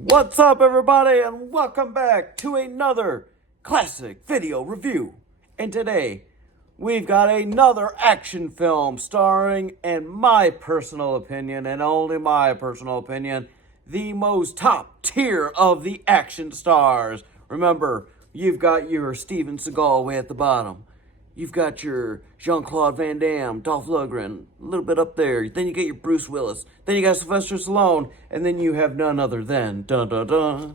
What's up, everybody, and welcome back to another classic video review. And today, we've got another action film starring, in my personal opinion, and only my personal opinion, the most top tier of the action stars. Remember, you've got your Steven Seagal way at the bottom. You've got your Jean-Claude Van Damme, Dolph Lundgren, a little bit up there. Then you get your Bruce Willis. Then you got Sylvester Stallone. And then you have none other than, Schwarzenegger,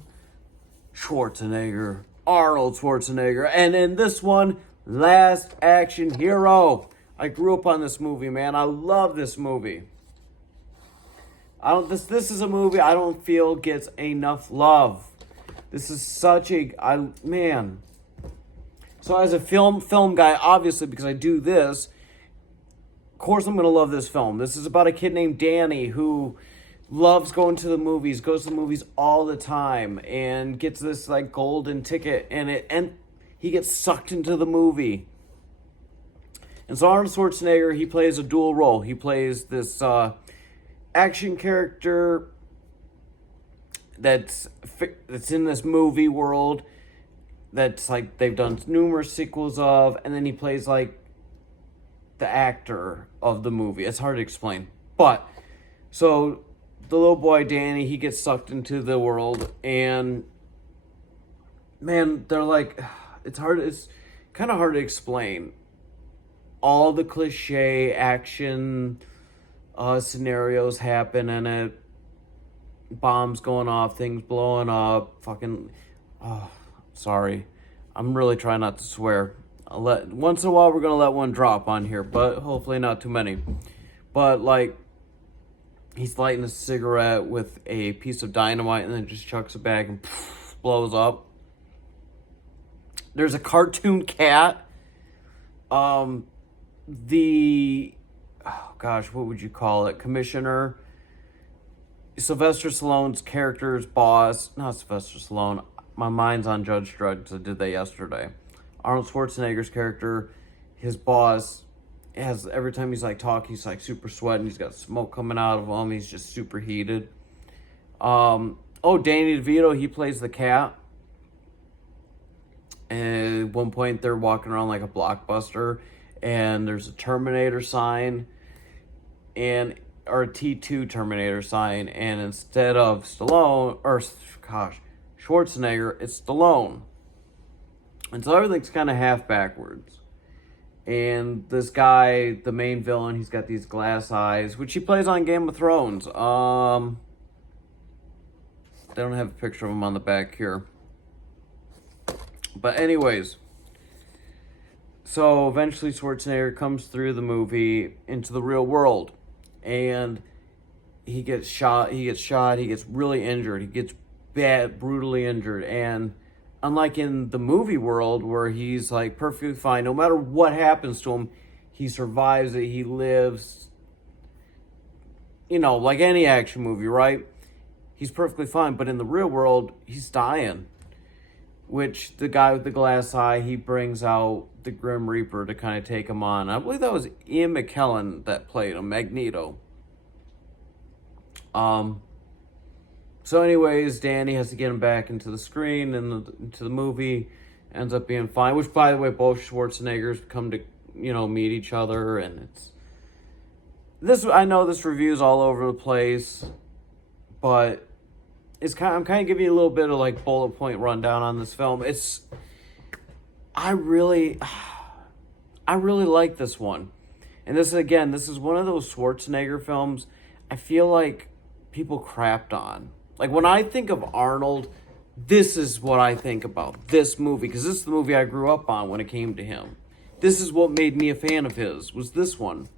Arnold Schwarzenegger. And in this one, Last Action Hero. I grew up on this movie, man. I love this movie. This is a movie I don't feel gets enough love. This is such a, man. So as a film guy, obviously, because I do this, of course I'm going to love this film. This is about a kid named Danny who loves going to the movies, goes to the movies all the time, and gets this, like, golden ticket, and he gets sucked into the movie. And so Arnold Schwarzenegger, he plays a dual role. He plays this action character that's in this movie world, that's like they've done numerous sequels of, and then he plays like the actor of the movie. It's hard to explain. But so the little boy Danny, he gets sucked into the world, and man, they're like, it's kind of hard to explain. All the cliche action scenarios happen in it. Bombs going off, things blowing up, fucking sorry. I'm really trying not to swear. Once in a while we're going to let one drop on here, but hopefully not too many. But, like, he's lighting a cigarette with a piece of dynamite and then just chucks it back and blows up. There's a cartoon cat. What would you call it? Commissioner. Sylvester Stallone's character's boss. Not Sylvester Stallone. My mind's on Judge Dredd because I did that yesterday. Arnold Schwarzenegger's character, his boss, has every time he's like talking, he's like super sweating. He's got smoke coming out of him. He's just super heated. Danny DeVito, he plays the cat. And at one point, they're walking around like a Blockbuster, and there's a Terminator sign, or a T2 Terminator sign, and instead of Schwarzenegger, it's Stallone. And so everything's kind of half backwards. And this guy, the main villain, he's got these glass eyes, which he plays on Game of Thrones. They don't have a picture of him on the back here. But anyways, so eventually Schwarzenegger comes through the movie into the real world. And he gets shot, he gets really injured, he gets brutally injured, and unlike in the movie world where he's like perfectly fine, no matter what happens to him, he survives it, he lives, like any action movie, right? He's perfectly fine, but in the real world, he's dying. Which the guy with the glass eye, he brings out the Grim Reaper to kind of take him on. I believe that was Ian McKellen that played him, Magneto. So anyways, Danny has to get him back into the screen and into the movie. Ends up being fine. Which, by the way, both Schwarzeneggers come to, meet each other. And I know this review's all over the place. But I'm kind of giving you a little bit of, like, bullet point rundown on this film. I really like this one. And this is one of those Schwarzenegger films I feel like people crapped on. Like, when I think of Arnold, this is what I think about this movie, because this is the movie I grew up on when it came to him. This is what made me a fan of his, was this one.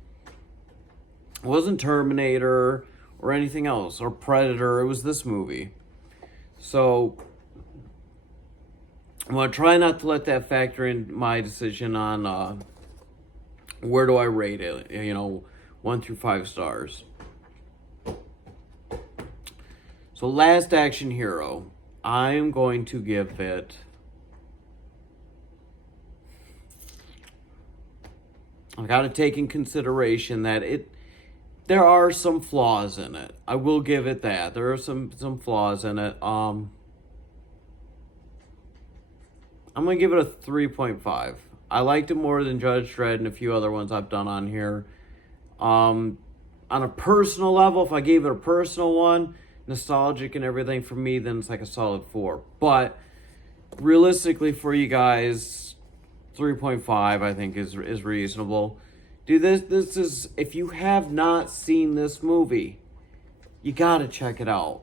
It wasn't Terminator or anything else, or Predator. It was this movie. So I'm going to try not to let that factor in my decision on where do I rate it, 1 through 5 stars. So Last Action Hero, I'm going to give it, I've got to take in consideration that there are some flaws in it. I will give it that. There are some flaws in it. I'm going to give it a 3.5. I liked it more than Judge Dredd and a few other ones I've done on here. On a personal level, if I gave it a personal one, nostalgic and everything for me, then it's like a solid 4. But realistically for you guys, 3.5 I think is reasonable. Dude, this is, if you have not seen this movie, you gotta check it out.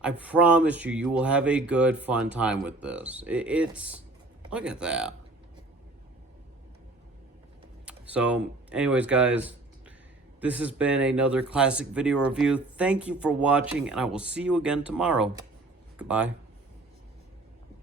I promise you, you will have a good, fun time with this. It's, look at that. So, anyways, guys, this has been another classic video review. Thank you for watching, and I will see you again tomorrow. Goodbye.